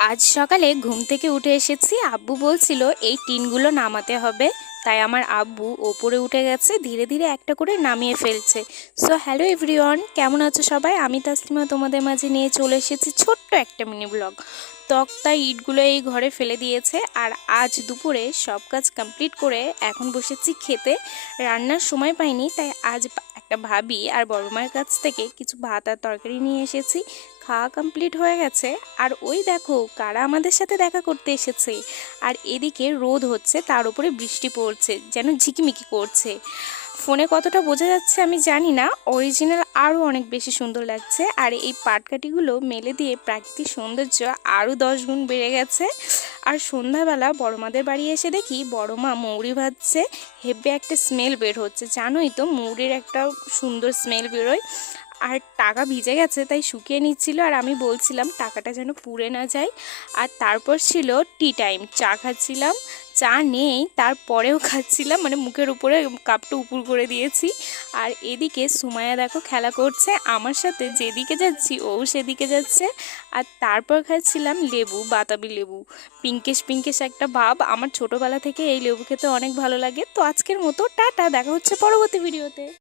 আজ সকালে ঘুম থেকে উঠে এসেছি, আব্বু বলছিল এই টিনগুলো নামাতে হবে। তাই আমার আব্বু ওপরে উঠে গেছে, ধীরে ধীরে একটা করে নামিয়ে ফেলছে। সো হ্যালো এভরিওয়ান, কেমন আছো সবাই? আমি তাসলিমা তোমাদের মাঝে নিয়ে চলে এসেছি ছোট্ট একটা মিনি ব্লগ। তক্তা ইটগুলো এই ঘরে ফেলে দিয়েছে, আর আজ দুপুরে সব কাজ কমপ্লিট করে এখন বসেছি খেতে। রান্নার সময় পাইনি, তাই আজ একটা ভাবি আর বড় মায়ের কাছ থেকে কিছু ভাত আর তরকারি নিয়ে এসেছি। খাওয়া কমপ্লিট হয়ে গেছে, আর ওই দেখো কারা আমাদের সাথে দেখা করতে এসেছে। আর এদিকে রোদ হচ্ছে, তার উপরে বৃষ্টি পড়ছে, যেন ঝিকিমিকি করছে। ফোনে কতটা বোঝা যাচ্ছে আমি জানি না, অরিজিনাল আরও অনেক বেশি সুন্দর লাগছে। আর এই পাটকাঠিগুলো মেলে দিয়ে প্রাকৃতিক সৌন্দর্য আরও 10 গুণ বেড়ে গেছে। আর সন্ধ্যাবেলা বড়মাদের বাড়ি এসে দেখি বড়মা মৌরি ভাজছে। হেব্বে একটা স্মেল বের হচ্ছে, জানোই তো মৌরির একটা সুন্দর স্মেল বেরোয়। আর টাকা ভিজে গেছে, তাই শুকিয়ে নিচ্ছিল, আর আমি বলছিলাম টাকাটা যেন পুড়ে না যায়। আর তারপর ছিল টি টাইম, চা খাচ্ছিলাম। চা নেই, তারপরেও খাচ্ছিলাম, মানে মুখের উপরে কাপটা উপর করে দিয়েছি। আর এদিকে সুমাইয়া দেখো খেলা করছে আমার সাথে, যেদিকে যাচ্ছি ও সেদিকে যাচ্ছে। আর তারপর খাচ্ছিলাম লেবু, বাতাবি লেবু, পিঙ্কেশ পিঙ্কেশ একটা ভাব। আমার ছোটোবেলা থেকে এই লেবু খেতে অনেক ভালো লাগে। তো আজকের মতো টাটা, দেখা হচ্ছে পরবর্তী ভিডিওতে।